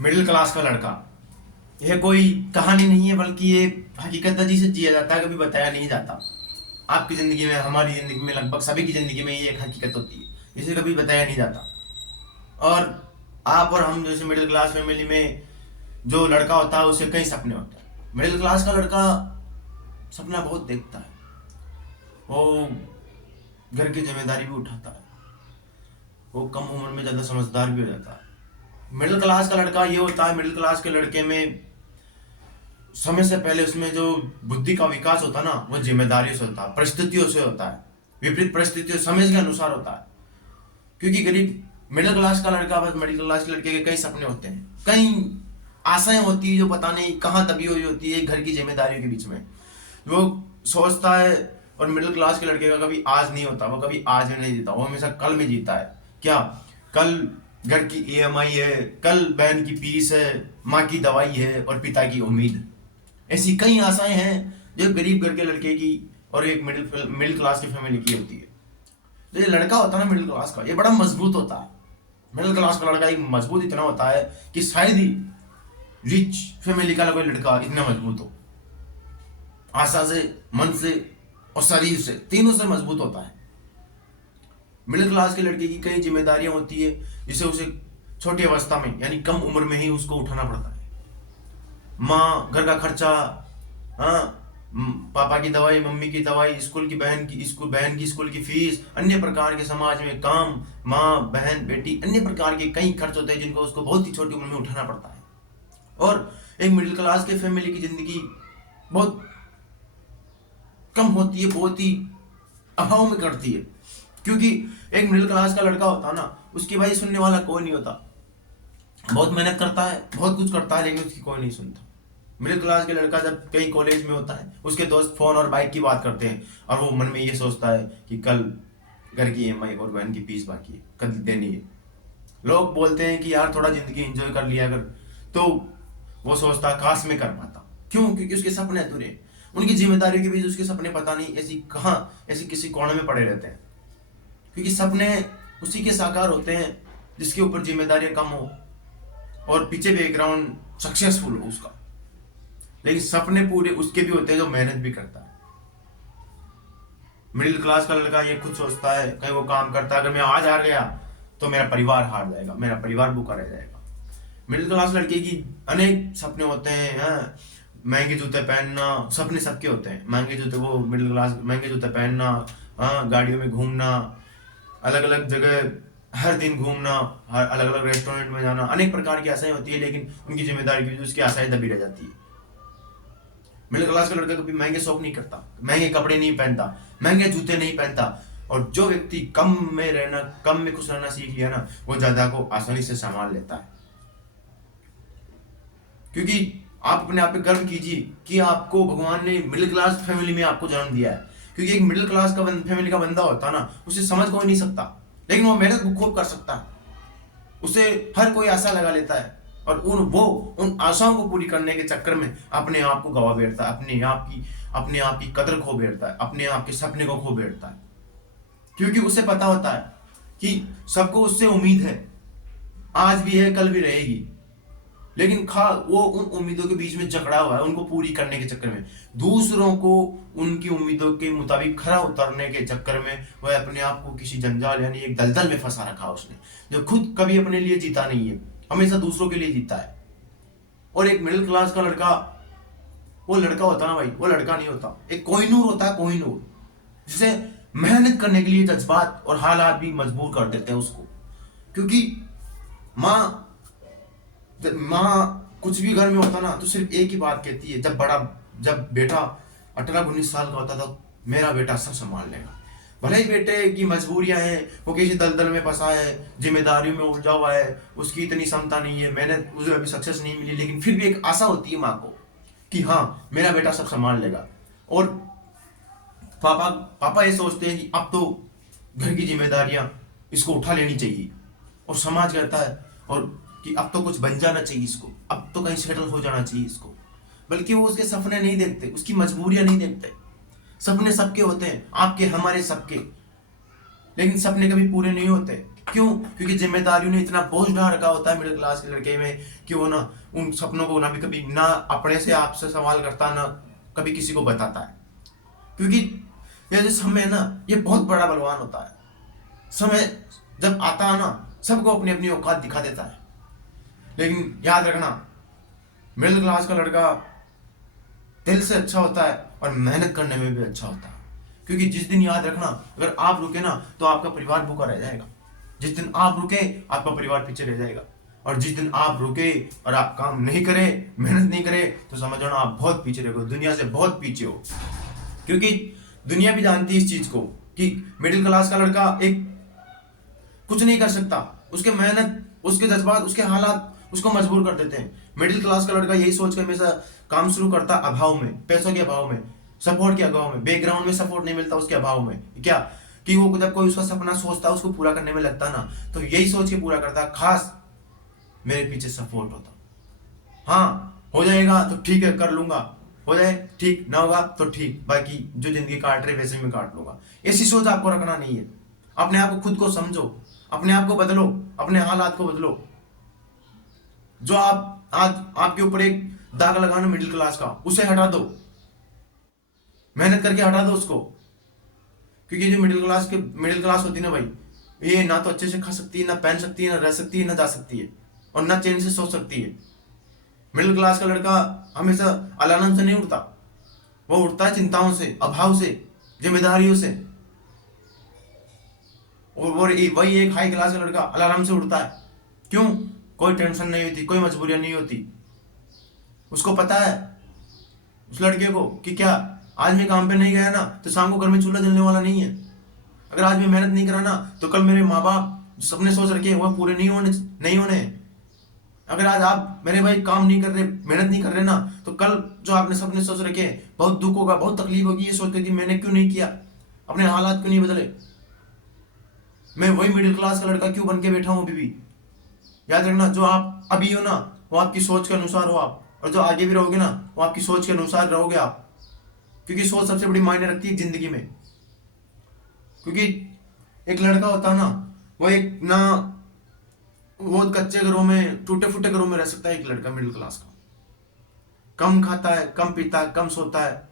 Middle class का लड़का, यह कोई कहानी नहीं है बल्कि ये हकीकत जिसे जिया जाता है, कभी बताया नहीं जाता। आपकी ज़िंदगी में, हमारी ज़िंदगी में, लगभग सभी की ज़िंदगी में ये एक हकीकत होती है जिसे कभी बताया नहीं जाता। और आप और हम जैसे मिडिल क्लास फैमिली में जो लड़का होता है उसे कई सपने होते हैं। मिडिल क्लास का लड़का सपना बहुत देखता है, वो घर की जिम्मेदारी भी उठाता है, वो कम उम्र में ज़्यादा समझदार भी हो जाता है। मिडिल क्लास का लड़का ये होता है, मिडिल क्लास के लड़के में समय से पहले उसमें जो बुद्धि का विकास होता है ना, वो जिम्मेदारियों से होता है, परिस्थितियों से होता है, विपरीत परिस्थितियों समय के अनुसार होता है। क्योंकि गरीब मिडिल क्लास का लड़का, बस मिडिल क्लास के लड़के के कई सपने होते हैं, कई आशाएं होती है जो पता नहीं कहाँ दबी हुई होती है घर की जिम्मेदारियों के बीच में। वो सोचता है, और मिडिल क्लास के लड़के का कभी आज नहीं होता, वो कभी आज में नहीं जीता, वो हमेशा कल में जीता है। क्या? कल घर की ईएमआई है, कल बहन की फीस है, माँ की दवाई है और पिता की उम्मीद। ऐसी कई आशाएं हैं जो गरीब घर के लड़के की और एक मिडिल क्लास की फैमिली की होती है। जो ये लड़का होता है ना मिडिल क्लास का, ये बड़ा मजबूत होता है। मिडिल क्लास का लड़का एक मजबूत इतना होता है कि शायद ही रिच फैमिली का कोई लड़का इतना मजबूत हो, आशा से, मन से और शरीर से, तीनों से मजबूत होता है। मिडिल क्लास के लड़के की कई जिम्मेदारियां होती है जिसे उसे छोटी अवस्था में यानी कम उम्र में ही उसको उठाना पड़ता है। माँ, घर का खर्चा, हाँ, पापा की दवाई, मम्मी की दवाई, स्कूल की बहन की स्कूल की फीस, अन्य प्रकार के समाज में काम, माँ, बहन, बेटी, अन्य प्रकार के कई खर्च होते हैं जिनको उसको बहुत ही छोटी उम्र में उठाना पड़ता है। और एक मिडिल क्लास के फैमिली की जिंदगी बहुत कम होती है, बहुत ही अभाव में कटती है। क्योंकि एक मिडिल क्लास का लड़का होता है ना, उसकी भाई सुनने वाला कोई नहीं होता। बहुत मेहनत करता है, बहुत कुछ करता है, लेकिन उसकी कोई नहीं सुनता। मिडिल क्लास के लड़का जब कई कॉलेज में होता है, उसके दोस्त फोन और बाइक की बात करते हैं और वो मन में ये सोचता है कि कल घर की ईएमआई और बहन की फीस बाकी है, कल देनी है। लोग बोलते हैं कि यार थोड़ा जिंदगी एंजॉय कर लिया अगर, तो वो सोचता काश में कर पाता। क्यों? क्योंकि उसके सपने अधूरे हैं, उनकी जिम्मेदारियों के बीच उसके सपने पता नहीं ऐसी किसी कोने में पड़े रहते हैं। क्योंकि सपने उसी के साकार होते हैं जिसके ऊपर जिम्मेदारियां कम हो और पीछे बैकग्राउंड सक्सेसफुल हो उसका। लेकिन सपने पूरे उसके भी होते हैं जो मेहनत भी करता है। मिडिल क्लास का लड़का ये खुद सोचता है, कहीं वो काम करता है, अगर मैं आज हार गया तो मेरा परिवार हार जाएगा, मेरा परिवार भूखा रह जाएगा। मिडिल क्लास लड़के की अनेक सपने होते हैं, हाँ, महंगे जूते पहनना, सपने सबके होते हैं। महंगे जूते, वो मिडिल क्लास महंगे जूते पहनना, हाँ, गाड़ियों में घूमना, अलग अलग जगह हर दिन घूमना, हर अलग अलग रेस्टोरेंट में जाना, अनेक प्रकार की आशाएं होती है, लेकिन उनकी जिम्मेदारी की वजह से उसकी आशाएं दबी रह जाती है। मिडिल क्लास का लड़का कभी महंगे शौक नहीं करता, महंगे कपड़े नहीं पहनता, महंगे जूते नहीं पहनता। और जो व्यक्ति कम में खुश रहना सीख लिया ना, वो ज्यादा को आसानी से संभाल लेता है। क्योंकि आप अपने आप पे गर्व कीजिए कि आपको भगवान ने मिडिल क्लास फैमिली में आपको जन्म दिया है। क्योंकि एक मिडिल क्लास का फैमिली का बंदा होता है ना, उसे समझ कोई नहीं सकता, लेकिन वो मेहनत खूब कर सकता है। उसे हर कोई आशा लगा लेता है और उन आशाओं को पूरी करने के चक्कर में अपने आप को गवा बैठता है, अपने आप की कदर खो बैठता है, अपने आप के सपने को खो बैठता है। क्योंकि उसे पता होता है कि सबको उससे उम्मीद है, आज भी है, कल भी रहेगी, लेकिन वो उन उम्मीदों के बीच में जकड़ा हुआ है। उनको पूरी करने के चक्कर में, दूसरों को उनकी उम्मीदों के मुताबिक खरा उतरने के चक्कर में वह अपने आप को किसी जंजाल यानी एक दलदल में फंसा रखा उसने, जो खुद कभी अपने लिए जीता नहीं है, हमेशा दूसरों के लिए जीता है। और एक मिडिल क्लास का लड़का, वो लड़का होता ना भाई, वो लड़का नहीं होता, एक कोहिनूर होता है, कोहिनूर, जिसे मेहनत करने के लिए जज्बात और हालात भी मजबूर कर देते हैं उसको। क्योंकि माँ कुछ भी घर में होता ना तो सिर्फ एक ही बात कहती है, जब बेटा 18-19 साल का होता था, मेरा बेटा सब संभाल लेगा। भले ही बेटे की मजबूरियां हैं, वो किसी दलदल में फंसा है, जिम्मेदारियों में उलझा हुआ है, उसकी इतनी क्षमता नहीं है, मेहनत उसे अभी सक्सेस नहीं मिली, लेकिन फिर भी एक आशा होती है माँ को कि हाँ मेरा बेटा सब संभाल लेगा। और पापा ये सोचते हैं कि अब तो घर की जिम्मेदारियां इसको उठा लेनी चाहिए, और समाज कहता है और कि अब तो कुछ बन जाना चाहिए इसको, अब तो कहीं सेटल हो जाना चाहिए इसको। बल्कि वो उसके सपने नहीं देखते, उसकी मजबूरियां नहीं देखते। सपने सबके होते हैं, आपके, हमारे, सबके, लेकिन सपने कभी पूरे नहीं होते। क्यों? क्योंकि जिम्मेदारियों ने इतना बोझ डाल रखा होता है मिडिल क्लास के लड़के में कि वो ना उन सपनों को ना भी कभी ना अपने से आपसे सवाल करता, ना कभी किसी को बताता है। क्योंकि ये जो समय है ना, ये बहुत बड़ा बलवान होता है। समय जब आता है ना, सबको अपनी अपनी औकात दिखा देता है। लेकिन याद रखना, मिडिल क्लास का लड़का दिल से अच्छा होता है और मेहनत करने में भी अच्छा होता है। क्योंकि जिस दिन, याद रखना, अगर आप रुके ना तो आपका परिवार भूखा रह जाएगा। जिस दिन आप रुके, आपका परिवार पीछे रह जाएगा। और जिस दिन आप रुके और आप काम नहीं करे, मेहनत नहीं करे, तो समझो ना आप बहुत पीछे रहोगे, दुनिया से बहुत पीछे हो। क्योंकि दुनिया भी जानती है इस चीज को कि मिडिल क्लास का लड़का एक कुछ नहीं कर सकता। उसके मेहनत, उसके जज्बात, उसके हालात उसको मजबूर कर देते हैं। मिडिल क्लास का लड़का यही सोच कर हमेशा काम शुरू करता अभाव में, पैसों के अभाव में, सपोर्ट के अभाव में, बैकग्राउंड में सपोर्ट नहीं मिलता उसके अभाव में। क्या कि वो जब कोई उसका सपना सोचता, उसको पूरा करने में लगता ना, तो यही सोच के पूरा करता, खास मेरे पीछे सपोर्ट होता। हाँ, हो जाएगा तो ठीक है, कर लूंगा, हो जाए ठीक, ना होगा तो ठीक, बाकी जो जिंदगी काट रहे वैसे में काट लूंगा। ऐसी सोच आपको रखना नहीं है। अपने आप को, खुद को समझो, अपने आप को बदलो, अपने हालात को बदलो। जो आप आज आपके ऊपर एक दाग लगाना मिडिल क्लास का, उसे हटा दो, मेहनत करके हटा दो उसको। क्योंकि जो मिडिल क्लास होती है ना भाई, ये ना तो अच्छे से खा सकती है, ना पहन सकती है, ना रह सकती है, ना जा सकती है, और ना चैन से सो सकती है। मिडिल क्लास का लड़का हमेशा अलार्म से नहीं उठता, वो उठता है चिंताओं से, अभाव से, जिम्मेदारियों से। और वही एक हाई क्लास का लड़का अलार्म से उठता है। क्यों? कोई टेंशन नहीं होती, कोई मजबूरियां नहीं होती। उसको पता है, उस लड़के को, कि क्या आज मैं काम पे नहीं गया ना तो शाम को घर में चूल्हा जलने वाला नहीं है। अगर आज मैं मेहनत नहीं करा ना तो कल मेरे माँ बाप जो सपने सोच रखे हैं वो पूरे नहीं होने। अगर आज आप मेरे भाई काम नहीं कर रहे, मेहनत नहीं कर रहे ना, तो कल जो आपने सपने सोच रखे हैं बहुत दुख होगा, बहुत तकलीफ होगी ये सोच के कि मैंने क्यों नहीं किया, अपने हालात क्यों नहीं बदले, मैं वही मिडिल क्लास का लड़का क्यों बन के बैठा हूँ अभी भी। याद रखना, जो आप अभी हो ना वो आपकी सोच के अनुसार हो आप, और जो आगे भी रहोगे ना वो आपकी सोच के अनुसार रहोगे आप। क्योंकि सोच सबसे बड़ी मायने रखती है जिंदगी में। क्योंकि एक लड़का होता है ना, वो एक ना बहुत कच्चे घरों में, टूटे फूटे घरों में रह सकता है एक लड़का मिडिल क्लास का। कम खाता है, कम पीता है, कम सोता है,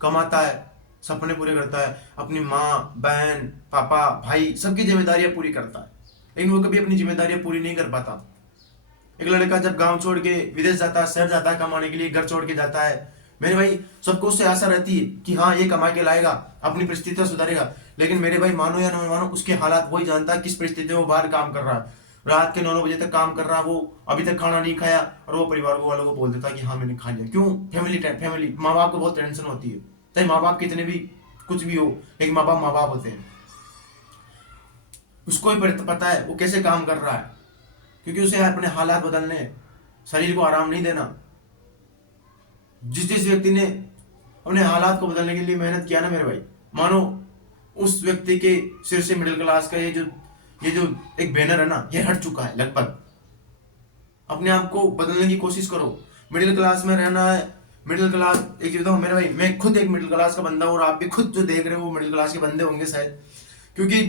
कमाता है, सपने पूरे करता है, अपनी माँ, बहन, पापा, भाई सबकी जिम्मेदारियां पूरी करता है, लेकिन वो कभी अपनी जिम्मेदारियां पूरी नहीं कर पाता। एक लड़का जब गांव छोड़ के विदेश जाता है, शहर जाता है कमाने के लिए, घर छोड़ के जाता है, मेरे भाई सबको उससे आशा रहती है कि हाँ ये कमा के लाएगा, अपनी परिस्थितियां सुधारेगा। लेकिन मेरे भाई मानो या न मानो, उसके हालात वही जानता है किस परिस्थिति में वो बाहर काम कर रहा है, रात के 9 बजे तक काम कर रहा है, वो अभी तक खाना नहीं खाया, और वो परिवार वालों को बोल देता कि हाँ मैंने खा लिया। क्यों? फैमिली माँ बाप को बहुत टेंशन होती है, चाहे माँ बाप कितने भी कुछ भी हो, लेकिन माँ बाप होते हैं। उसको ही पता है वो कैसे काम कर रहा है, क्योंकि उसे अपने हालात बदलने, शरीर को आराम नहीं देना। जिस व्यक्ति ने अपने हालात को बदलने के लिए मेहनत किया ना मेरे भाई, मानो उस व्यक्ति के सिर से मिडिल क्लास का ये जो एक बैनर है ना, ये हट चुका है लगभग। अपने आप को बदलने की कोशिश करो, मिडिल क्लास में रहना है। मिडिल क्लास, एक चीज बताऊं मेरे भाई, मैं खुद एक मिडिल क्लास का बंदा हूं, और आप भी खुद जो देख रहे हो वो मिडिल क्लास के बंदे होंगे शायद। क्योंकि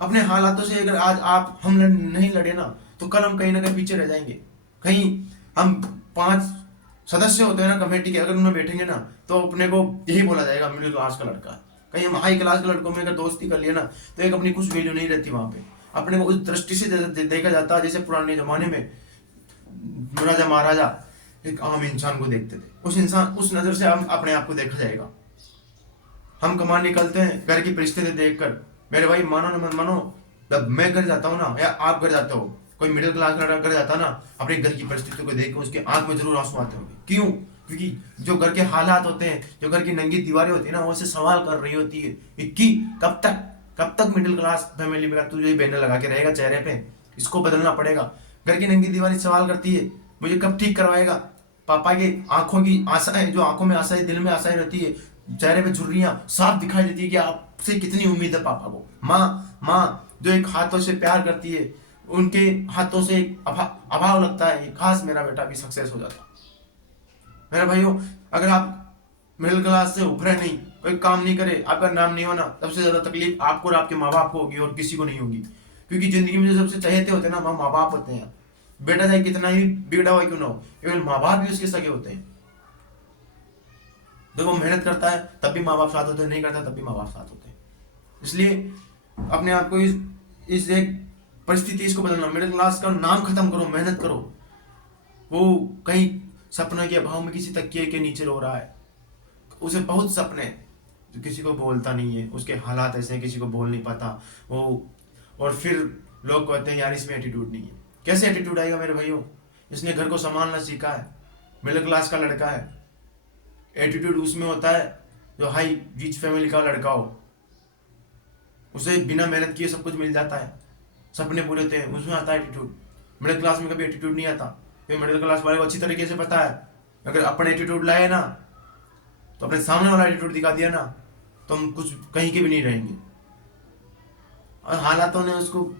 अपने हालातों से अगर आज हम नहीं लड़े ना, तो कल हम कहीं ना कहीं पीछे रह जाएंगे। कहीं हम 5 सदस्य होते हैं ना कमेटी के, अगर उनमें बैठेंगे ना तो अपने को यही बोला जाएगा मिडिल क्लास का लड़का। कहीं हम हाई क्लास के लड़कों में अगर दोस्ती कर लिया ना, तो एक अपनी कुछ वैल्यू नहीं रहती वहां पे। अपने को उस दृष्टि से देखा जाता है जैसे पुराने जमाने में राजा महाराजा एक आम इंसान को देखते थे, उस नजर से हम अपने आप को देखा जाएगा। हम कमाने निकलते हैं घर की परिस्थिति देखकर, मेरे भाई मानो ना मानो, जब मैं घर जाता हूँ ना, या आप घर जाते हो, कोई मिडिल क्लास का घर जाता ना, अपने घर की परिस्थिति को देख कर उसके आंख में जरूर आंसू आते होंगे। क्यों? क्योंकि जो घर के हालात होते हैं, जो घर की नंगी दीवारें होती है ना, वो से सवाल कर रही होती है कि कब तक मिडिल क्लास फैमिली में तू जो बैनर लगा के रहेगा चेहरे पे, इसको बदलना पड़ेगा। घर की नंगी दीवारें सवाल करती है, मुझे कब ठीक करवाएगा। पापा के आंखों की आशाएं, जो आंखों में आशाएं, दिल में आशाएं रहती है, चेहरे पे झुर्रियां साफ दिखाई देती है कि आपसे कितनी उम्मीद है पापा को। माँ जो एक हाथों से प्यार करती है, उनके हाथों से एक अभाव लगता है, खास मेरा बेटा भी सक्सेस हो जाता। मेरे भाइयों, अगर आप मिडिल क्लास से उभरे नहीं, कोई काम नहीं करे, आपका नाम नहीं होना, सबसे ज्यादा तकलीफ आपको और आपके माँ बाप को होगी और किसी को नहीं होगी। क्योंकि जिंदगी में जो सबसे चहेते होते हैं ना, माँ बाप होते हैं। बेटा चाहे कितना ही बिगड़ा हुआ क्यों ना हो, केवल माँ बाप भी उसके सगे होते हैं। जब वो मेहनत करता है तब भी माँ बाप साथ होते हैं, नहीं करता तब भी माँ बाप साथ होते हैं। इसलिए अपने आप को इस एक परिस्थिति इसको बदलना, मिडिल क्लास का नाम खत्म करो, मेहनत करो। वो कहीं सपने के अभाव में किसी तकिए के नीचे रो रहा है, उसे बहुत सपने जो किसी को बोलता नहीं है, उसके हालात ऐसे हैं किसी को बोल नहीं पाता वो। और फिर लोग कहते हैं यार इसमें एटीट्यूड नहीं है। कैसे एटीट्यूड आएगा मेरे भाइयों? इसने घर को संभालना सीखा है, मिडिल क्लास का लड़का है। एटीट्यूड उसमें होता है जो हाई रिच फैमिली का लड़का हो, उसे बिना मेहनत किए सब कुछ मिल जाता है, सपने पूरे होते हैं, उसमें आता है एटीट्यूड। मिडिल क्लास में कभी एटीट्यूड नहीं आता, क्योंकि मिडिल क्लास वाले को अच्छी तरीके से पता है अगर अपने एटीट्यूड लाए ना, तो अपने सामने वाला एटीट्यूड दिखा दिया ना, तो हम कुछ कहीं के भी नहीं रहेंगे। और हालातों ने उसको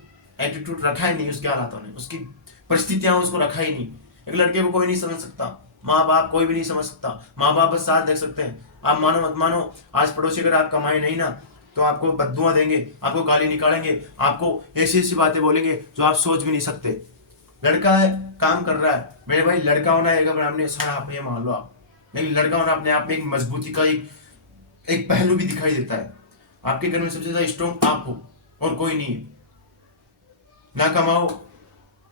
एटीट्यूड रखा ही नहीं, उसके हालातों ने, उसकी परिस्थितियां उसको रखा ही नहीं। एक लड़के को कोई नहीं समझ सकता, माँ बाप कोई भी नहीं समझ सकता, माँ बाप बस साथ देख सकते हैं। आप मानो मत मानो, आज पड़ोसी अगर आप कमाए नहीं ना तो आपको बद्दुआ देंगे, आपको गाली निकालेंगे, आपको ऐसी ऐसी बातें बोलेंगे जो आप सोच भी नहीं सकते। लड़का है, काम कर रहा है मेरे भाई, लड़का होना एक अपने सारा आप ये मान लो आप, लेकिन लड़का होना अपने आप में एक मजबूती का एक पहलू भी दिखाई देता है। आपके घर में सबसे ज्यादा स्ट्रॉन्ग आप हो और कोई नहीं है। ना कमाओ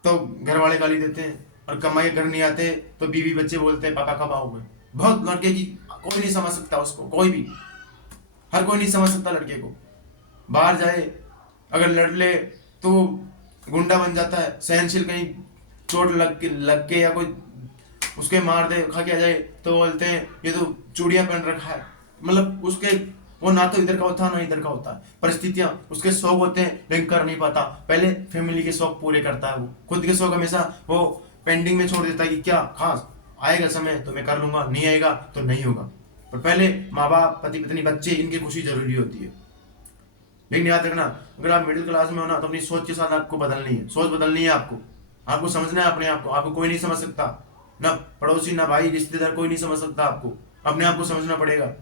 तो घर वाले गाली देते हैं, और कमाई घर नहीं आते तो बीवी बच्चे बोलते हैं पापा कब आओगे। बहुत लड़के की कोई नहीं समझ सकता उसको, कोई भी, हर कोई नहीं समझ सकता लड़के को। बाहर जाए अगर लड़ ले तो गुंडा बन जाता है, सहनशील, कहीं चोट लग के या कोई उसके मार दे खा के आ जाए तो बोलते हैं ये तो चूड़ियां पहन रखा है। मतलब उसके वो ना तो इधर का होता ना इधर का होता है। परिस्थितियां, उसके शौक होते हैं लेकिन कर नहीं पाता। पहले फैमिली के शौक पूरे करता है, वो खुद के शौक हमेशा वो पेंडिंग में छोड़ देता है कि क्या खास आएगा समय तो मैं कर लूंगा, नहीं आएगा तो नहीं होगा। पर पहले माँ बाप, पति पत्नी, बच्चे, इनकी खुशी जरूरी होती है। लेकिन याद रखना, अगर आप मिडिल क्लास में हो ना तो अपनी सोच के साथ आपको बदलनी है, सोच बदलनी है आपको समझना है अपने आप को। आपको कोई नहीं समझ सकता, ना पड़ोसी, ना भाई, रिश्तेदार, कोई नहीं समझ सकता आपको। अपने आप को समझना पड़ेगा।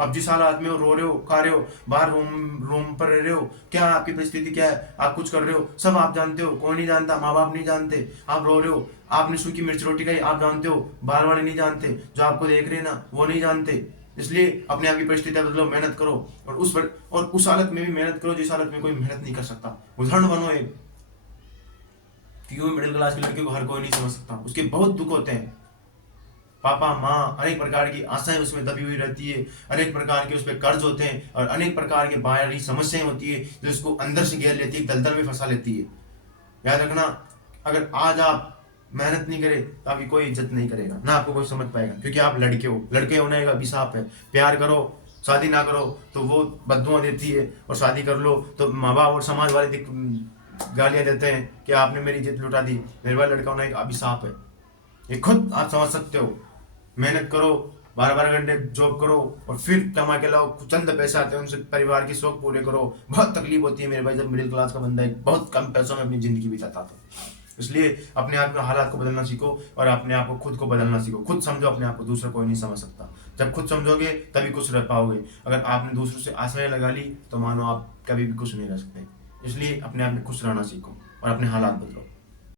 आप जिस हालात में हो, रो रहे हो, खा रहे हो, बाहर रूम पर रह रहे हो, क्या आपकी परिस्थिति क्या है, आप कुछ कर रहे हो, सब आप जानते हो, कोई नहीं जानता, माँ बाप नहीं जानते। आप रो रहे हो, आपने सूखी मिर्च रोटी खाई, आप जानते हो, बाहर वाले नहीं जानते, जो आपको देख रहे हैं ना वो नहीं जानते। इसलिए अपने आप की परिस्थितियां बदलो, मेहनत करो, और उस हालत में भी मेहनत करो जिस हालत में कोई मेहनत नहीं कर सकता। उदाहरण बनो एक, क्योंकि मिडिल क्लास के लड़के को हर कोई नहीं समझ सकता, उसके बहुत दुख होते हैं। पापा माँ, अनेक प्रकार की आशाएं उसमें दबी हुई रहती है, अनेक प्रकार के उस पर कर्ज होते हैं, और अनेक प्रकार के बाहरी समस्याएं होती है जो उसको अंदर से घेर लेती है, दलदल में फंसा लेती है। याद रखना, अगर आज आप मेहनत नहीं करे तो आपकी कोई इज्जत नहीं करेगा, ना आपको कोई समझ पाएगा, क्योंकि आप लड़के हो। लड़के होने का अभिशाप है। प्यार करो, शादी ना करो तो वो बद्दुआ देती है, और शादी कर लो तो माँ बाप और समाज वाले गालियां देते हैं कि आपने मेरी इज्जत लुटा दी। मेरे भाई, लड़का होना एक अभिशाप है, ये खुद आप समझ सकते हो। मेहनत करो, 12-12 घंटे जॉब करो, और फिर कमा के लाओ, चंद पैसे आते हैं उनसे परिवार के शौक पूरे करो। बहुत तकलीफ होती है मेरे भाई जब मिडिल क्लास का बंदा है बहुत कम पैसों में अपनी जिंदगी बिताता था। इसलिए अपने आप के हालात को बदलना सीखो, और अपने आप को खुद को बदलना सीखो। खुद समझो अपने आप को, दूसरा कोई नहीं समझ सकता। जब खुद समझोगे तभी खुश रह पाओगे। अगर आपने दूसरों से आशाएं लगा ली तो मानो आप कभी भी खुश नहीं रह सकते। इसलिए अपने आप में खुश रहना सीखो और अपने हालात बदलो।